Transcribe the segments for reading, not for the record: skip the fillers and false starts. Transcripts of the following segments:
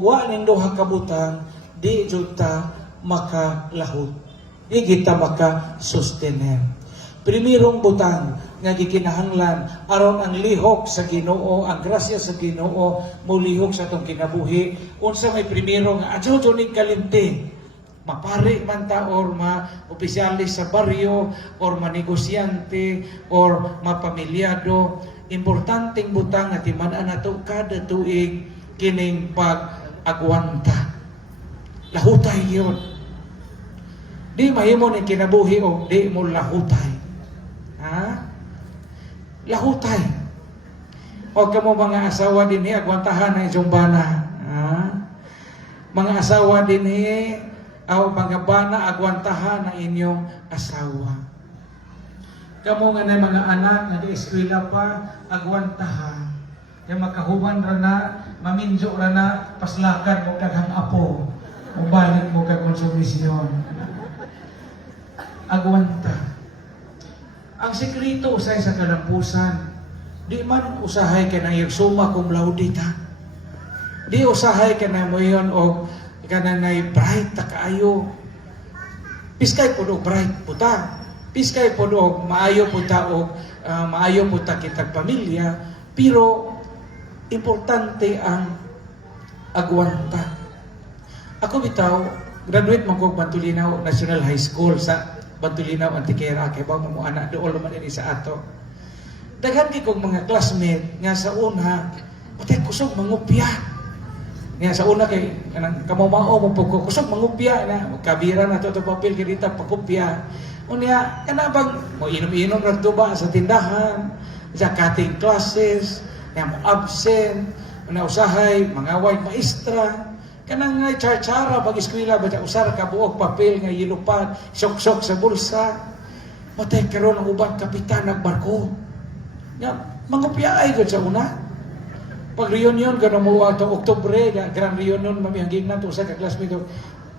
ug wa ning duha ka butang di jud ta makalahot. Di kita maka sustainer. Primerong butang nga gikinahanglan aron ang lihok sa Ginoo, ang grasya sa Ginoo mulihok sa atong kinabuhi. Unsa may primero nga adyo ning kalimti. Mapari man ta or ma-opisyalis sa baryo or manegosyante or mapamilyado. Importanteng butang nga timan-an nato kada tuig kining pag-agwanta. Lahutay yun. Di mahimo ni kinabuhi o di mo lahutay. Ha? Lahutay. O kamo mga asawa din agwantahan na inyong bana. Ha? Mga asawa din o mga bana agwantahan na inyong asawa. Kamo nga na mga anak na di eskwela pa agwantahan. Yung makahuman ra na, maminjo ra na, paslakan mo daghang apo. Ubalik mo ka konsumisyon. Agwanta. Ang sekreto usay sa kalampusan, di man usahay ka na yung suma cum laude ta. Di usahay ka na mo yun o ka na bright ta kaayo. Piskay po do bright po ta. Piskay po do maayo po ta o maayo po ta kitag pamilya. Pero importante ang agwanta. Ako bitaw, graduate man ko Bantulinaw National High School sa Bantulinaw Antiquera kay bago mo anak dool man ini sa ato. Daghan kay kog mga classmate nga sa una, patay kusog mangupya. Nga sa una kay kanang kamao mo pug kusog mangupya na kabira na to papel kay dita pakupya. Unya kana bang mo inom-inom ra ba sa tindahan, sa cutting classes, nga mo absent, na usahay mangaway maestra. Kanang nga char-chara pag eskwela ba usar ka buok papel nga yilupad, sok-sok sa bulsa. Matay karon ang ubang kapitan ng barko. Nga mangupya ay gud sa una. Pag reunion gano mo ato Oktubre, grand reunion mamihangig nato sa ka classmate.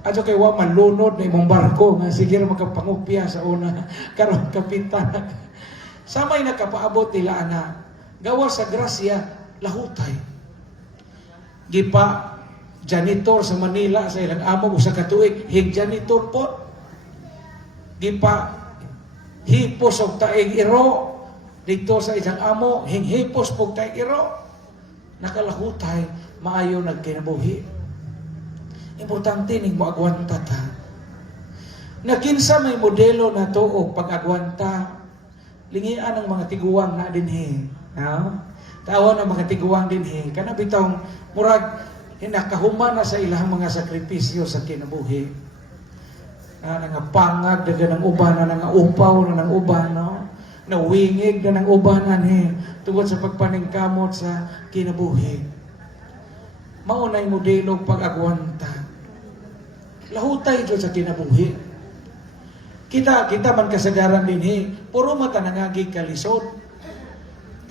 Ato kay wa manlunod na imong barko nga sige ra makapangupya sa una karon kapitan. Samay nakapaabot nila ana. Gawa sa grasya lahutay. Gipa janitor sa Manila sa ilang amo usa ka tuig hig janitor po. Gipa hipos og taig iro dito sa isang amo hing hipos pog taig iro. Nakalahutay maayo nagkinabuhi. Importante ning moagwanta ta. Nakinsa may modelo na to og pag-agwanta. Lingian ang mga tiguang na dinhi. No? Tawon ang mga tiguang dinhi. Kana bitong murag nakahuman na sa ilang mga sakripisyo sa kinabuhi. Nangapangag na ng uban, nangaupaw na ng uban, no? Nawingig na ng ubanan tungod sa pagpaningkamot sa kinabuhi. Maunay modelo pag-agwanta. Lahutay dyan sa kinabuhi. Kita man kasagaran din puro mata nangagig kalisod.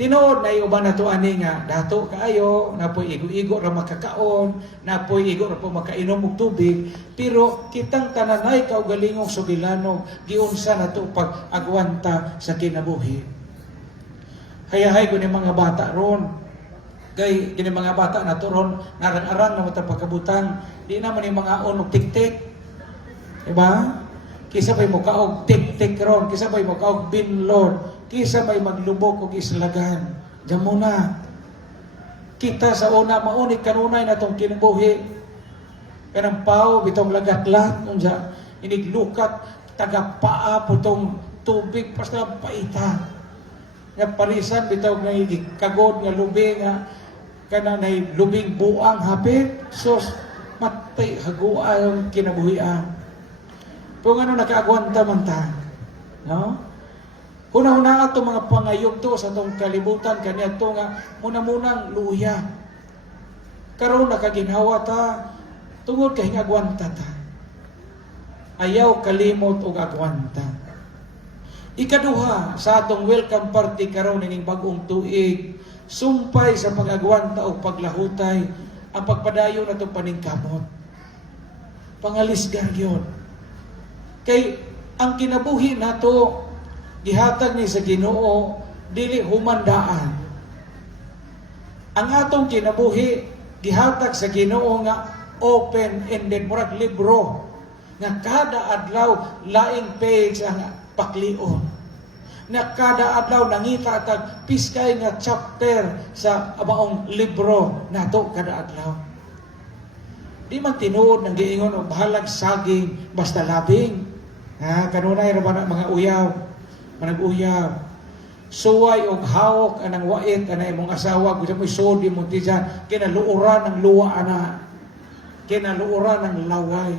Tinood na iuban na to ani nga dato kaayo, napoy igo-igo ra makakaon, napoy igo ra po makainom og tubig, pero kitang tananay kaugalingong sugilanog giunsa na to pag-agwanta sa kinabuhi. Hayahay ko ni mga bata ron. Kay kini mga bata na to ron narang-arang na mata pagkabutan, di naman ni mga onog tik-tik. Diba? Kisa ba'y mukaog tik-tik ron, kisa ba'y mukaog binlod, kisa may maglubok o islagan. Diyan muna. Kita sa una, maunit kanunay na itong kinabuhi. Kanang pao, bitong lagat-lat, unja, iniglukat, tagapaa po itong tubig, basta paita. Nga parisan, bitong na kagod nga lubing, kana na lubing buang hapit, sos, matay, hagua yung kinabuhian. Kung ano nakaagwanta man ta. No? Una-una ato mga pangayog to sa itong kalibutan, kanya to nga muna-munang luya. Karon nakaginhawa ta, tungod kahing agwanta ta. Ayaw kalimot og agwanta. Ikaduha, sa atong welcome party karon ning bagong tuig, sumpay sa pag-agwanta o paglahutay, ang pagpadayon na itong paningkamot. Pangalisgar yun. Kay ang kinabuhi nato gihatag ni sa Ginoo dili humandaan. Ang atong kinabuhi gihatag sa Ginoo nga open-ended, murag libro nga kada adlaw laing page ang paklion, na kada adlaw nangita tag piskay nga chapter sa maong libro nato kada adlaw. Di man tinuod nang giingon og bahalag saging basta labing. Kanunay ra ba na mga uyaw, manag-uyaw. Suway og hawok anang wait anay mong asawa gusto mo isodi mo tiyan kinaluuran ng luwa ana, kinaluuran ng laway.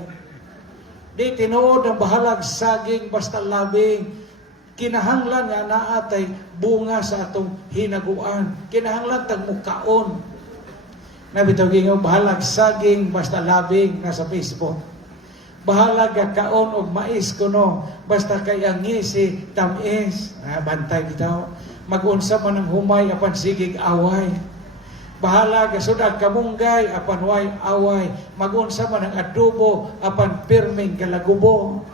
Di tinuod ang bahalag saging basta labing. Kinahanglan nga naatay bunga sa atong hinaguan, kinahanglan tag mukaon. Nabitaw gingaw bahalag saging basta labing nasa Facebook. Bahalag ka kaon og mais kuno basta kay ang ngisi tamis. Bantay bitaw. Mag-unsa man ang humay apan sigig away. Bahala ka sudag kamunggay apan way away. Mag-unsa man ang adobo apan pirming kalagubo.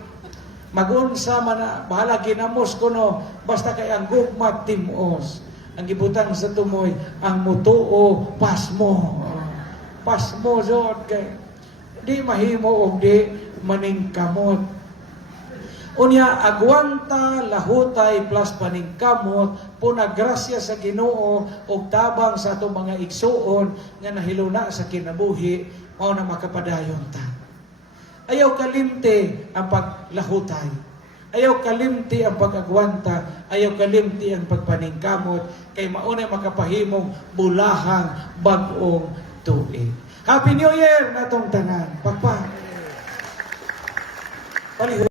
Mag-unsa man bahala ginamos kuno basta kay ang gugma timos. Ang gibutang sa tumoy ang mutuo pasmo. Pasmo jud kay di mahimo og di maningkamot. Unya agwanta lahutay plus paningkamot punagrasya sa Ginoo og tabang sa atong mga igsuon nga nahiluna sa kinabuhi mao na makapadayon ta. Ayaw kalimti ang paglahutay. Ayaw kalimti ang pag-agwanta, ayaw kalimti ang pagpaningkamot kay mao na makapahimong bulahang bag-ong tuig. Happy New Year natong tanan. Pagpa.